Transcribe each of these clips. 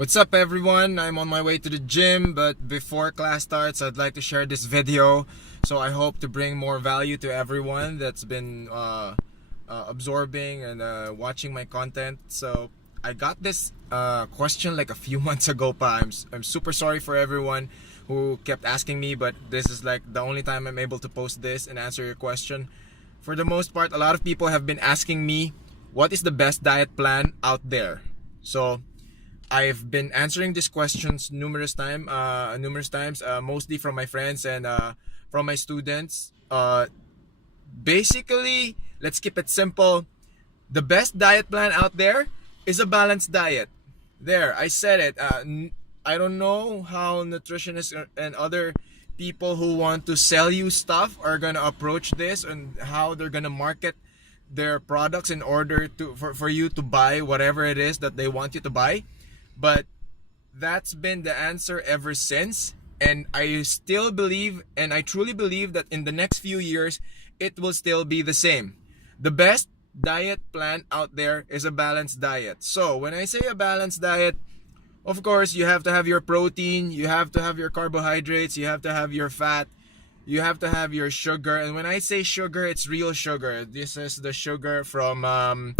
What's up everyone? I'm on my way to the gym, but before class starts, I'd like to share this video. So I hope to bring more value to everyone that's been absorbing and watching my content. So I got this question like a few months ago pa. I'm super sorry for everyone who kept asking me, but this is like the only time I'm able to post this and answer your question. For the most part, a lot of people have been asking me, what is the best diet plan out there? So I've been answering these questions numerous times, mostly from my friends and from my students. Basically, let's keep it simple. The best diet plan out there is a balanced diet. There, I said it. I don't know how nutritionists and other people who want to sell you stuff are gonna approach this and how they're gonna market their products in order for you to buy whatever it is that they want you to buy. But that's been the answer ever since. And I still believe, and I truly believe that in the next few years, it will still be the same. The best diet plan out there is a balanced diet. So when I say a balanced diet, of course, you have to have your protein, you have to have your carbohydrates, you have to have your fat, you have to have your sugar. And when I say sugar, it's real sugar. This is the sugar from from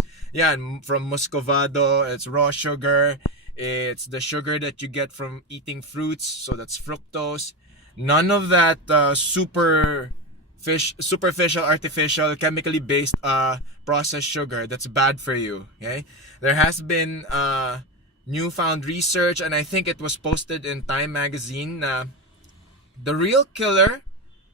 Muscovado. It's raw sugar. It's the sugar that you get from eating fruits, so that's fructose. None of that superficial, artificial, chemically based processed sugar that's bad for you. Okay, there has been newfound research, and I think it was posted in Time magazine. The real killer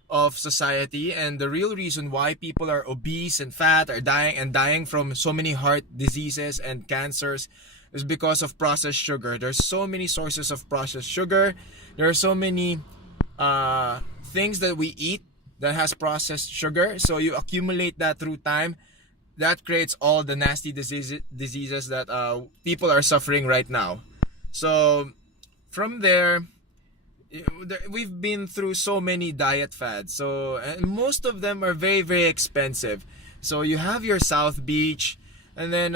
of society and the real reason why people are obese and fat, are dying from so many heart diseases and cancers is because of processed sugar. There's so many sources of processed sugar. There are so many things that we eat that has processed sugar. So you accumulate that through time. That creates all the nasty diseases that people are suffering right now. So from there, we've been through so many diet fads. So and most of them are very, very expensive. So you have your South Beach, and then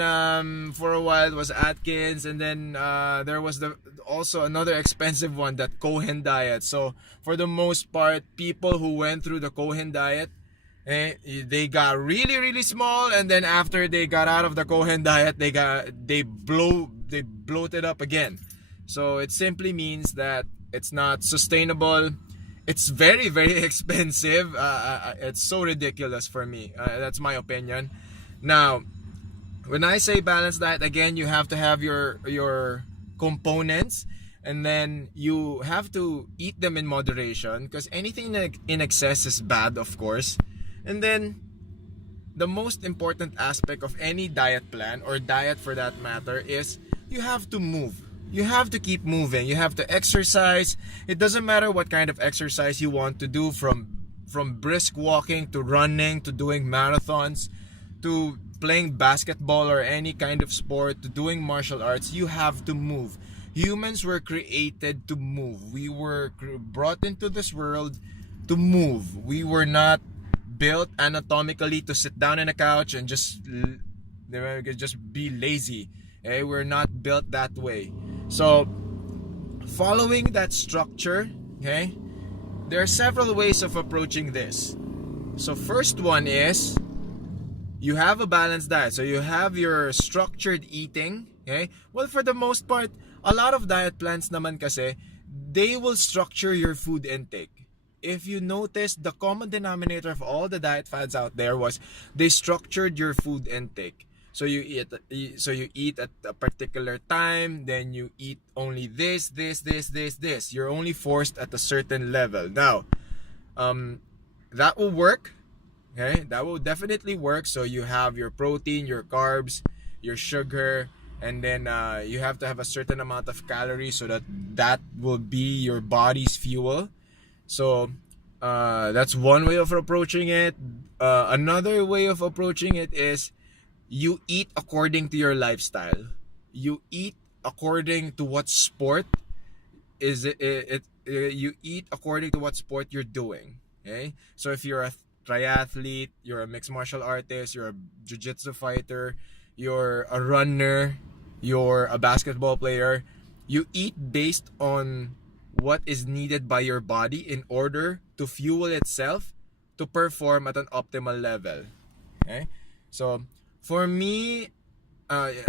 for a while it was Atkins, and then there was also another expensive one, that Cohen diet. So for the most part, people who went through the Cohen diet, they got really, really small, and then after they got out of the Cohen diet, they bloated up again. So it simply means that it's not sustainable. It's very, very expensive. It's so ridiculous for me. That's my opinion. Now, when I say balanced diet, again, you have to have your components, and then you have to eat them in moderation, because anything in excess is bad, of course. And then the most important aspect of any diet plan, or diet for that matter, is you have to move. You have to keep moving. You have to exercise. It doesn't matter what kind of exercise you want to do, from brisk walking to running to doing marathons to playing basketball or any kind of sport to doing martial arts. You have to move. Humans were created to move. We were brought into this world to move. We were not built anatomically to sit down on a couch and just be lazy. Okay? We're not built that way. So following that structure, okay, there are several ways of approaching this. So first one is, you have a balanced diet. So you have your structured eating. Okay? Well, for the most part, a lot of diet plans naman kasi, they will structure your food intake. If you notice, the common denominator of all the diet fads out there was they structured your food intake. So you eat at a particular time, then you eat only this. You're only forced at a certain level. Now, that will work. Okay, that will definitely work. So you have your protein, your carbs, your sugar, and then you have to have a certain amount of calories so that will be your body's fuel. So that's one way of approaching it. Another way of approaching it is, you eat according to your lifestyle. You eat according to what sport is it. You eat according to what sport you're doing. Okay, so if you're a triathlete, you're a mixed martial artist, you're a jiu-jitsu fighter, you're a runner, you're a basketball player, You eat based on what is needed by your body in order to fuel itself to perform at an optimal level. Okay? So for me,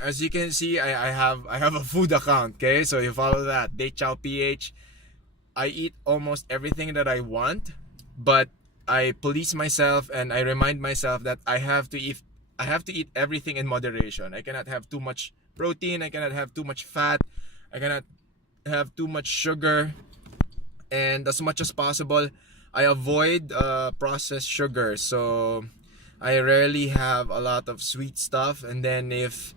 as you can see, I have a food account. Okay, so you follow that. Day Chow PH. I eat almost everything that I want, but I police myself and I remind myself that I have to eat everything in moderation. I cannot have too much protein, I cannot have too much fat, I cannot have too much sugar, and as much as possible I avoid processed sugar. So I rarely have a lot of sweet stuff, and then if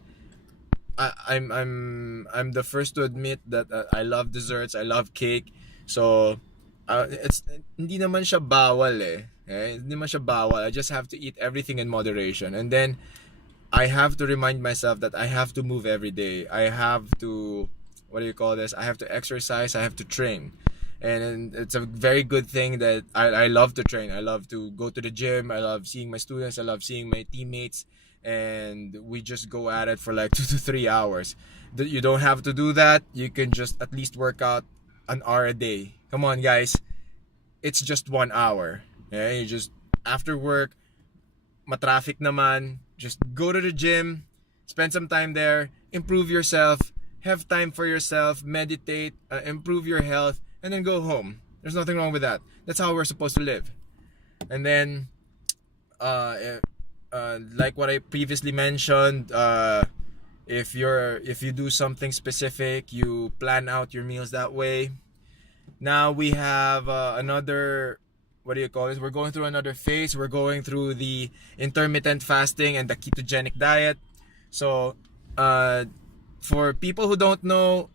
I'm the first to admit that I love desserts. I love cake. So it's hindi naman siya bawal eh. Hindi naman siya bawal. I just have to eat everything in moderation. And then I have to remind myself that I have to move every day. I have to, what do you call this? I have to exercise. I have to train. And it's a very good thing that I love to train. I love to go to the gym. I love seeing my students. I love seeing my teammates. And we just go at it for like 2 to 3 hours. You don't have to do that. You can just at least work out an hour a day. Come on, guys. It's just 1 hour. Yeah, you just, after work, matraffic naman, just go to the gym, spend some time there, improve yourself, have time for yourself, meditate, improve your health, and then go home. There's nothing wrong with that. That's how we're supposed to live. And then, like what I previously mentioned, if you do something specific, you plan out your meals that way. Now we have another, what do you call this? We're going through another phase. We're going through the intermittent fasting and the ketogenic diet. So, for people who don't know,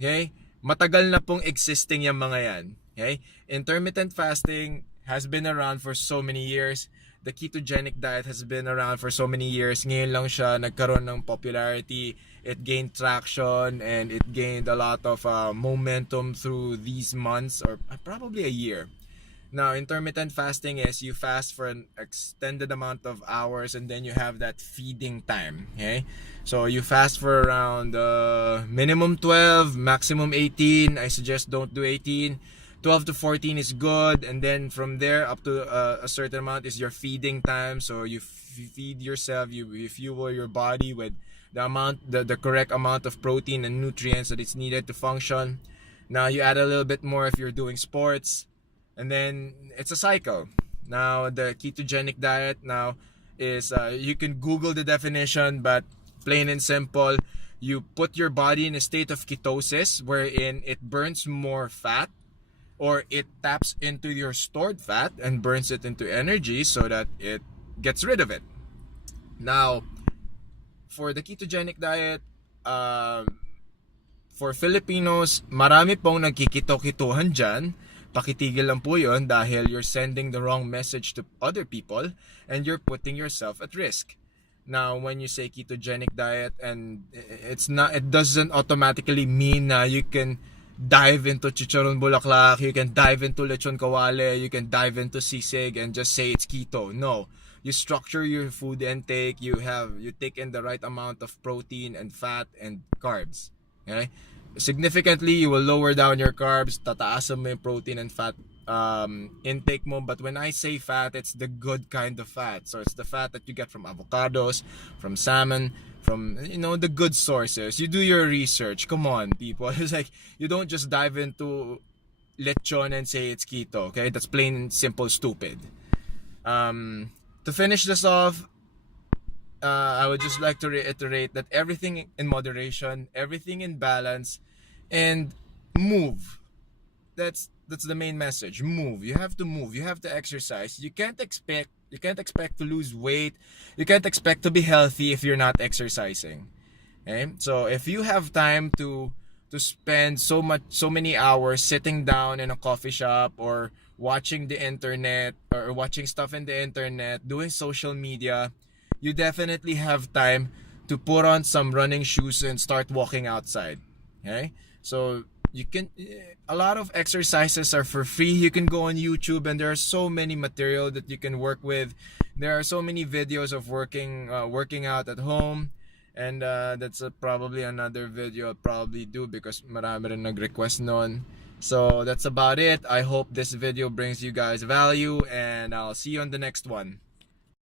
okay, matagal na pong existing yung mga yan. Okay? Intermittent fasting has been around for so many years. The ketogenic diet has been around for so many years. Ngayon lang siya nagkaroon ng popularity. It gained traction and it gained a lot of momentum through these months or probably a year. Now, intermittent fasting is you fast for an extended amount of hours and then you have that feeding time. Okay? So you fast for around minimum 12, maximum 18. I suggest don't do 18. 12 to 14 is good, and then from there up to a certain amount is your feeding time. So you feed yourself, you fuel your body with the correct amount of protein and nutrients that it's needed to function. Now you add a little bit more if you're doing sports, and then it's a cycle. Now the ketogenic diet now is you can Google the definition, but plain and simple, you put your body in a state of ketosis wherein it burns more fat, or it taps into your stored fat and burns it into energy so that it gets rid of it. Now, for the ketogenic diet, for Filipinos, marami pong nagkikito-kituhan dyan. Pakitigil lang po yun dahil you're sending the wrong message to other people and you're putting yourself at risk. Now, when you say ketogenic diet, and it doesn't automatically mean na you can dive into chicharon bulaklak, you can dive into lechon kawale, you can dive into sisig and just say it's keto. No, you structure your food intake. You take in the right amount of protein and fat and carbs. Okay, significantly you will lower down your carbs, tataasan mo yung protein and fat intake mo. But when I say fat, it's the good kind of fat. So it's the fat that you get from avocados, from salmon, from the good sources. You do your research. Come on, people. It's like you don't just dive into lechon and say it's keto. Okay, that's plain and simple stupid. To finish this off, I would just like to reiterate that everything in moderation, everything in balance, and move. That's the main message. Move. You have to move. You have to exercise. You can't expect to lose weight. You can't expect to be healthy if you're not exercising. Okay? So if you have time to spend so many hours sitting down in a coffee shop or watching the internet or watching stuff in the internet, doing social media, you definitely have time to put on some running shoes and start walking outside. Okay? So a lot of exercises are for free. You can go on YouTube and there are so many material that you can work with. There are so many videos of working out at home, And that's probably another video I'll probably do because marami rin nag-request nun. So that's about it. I hope this video brings you guys value, and I'll see you on the next one.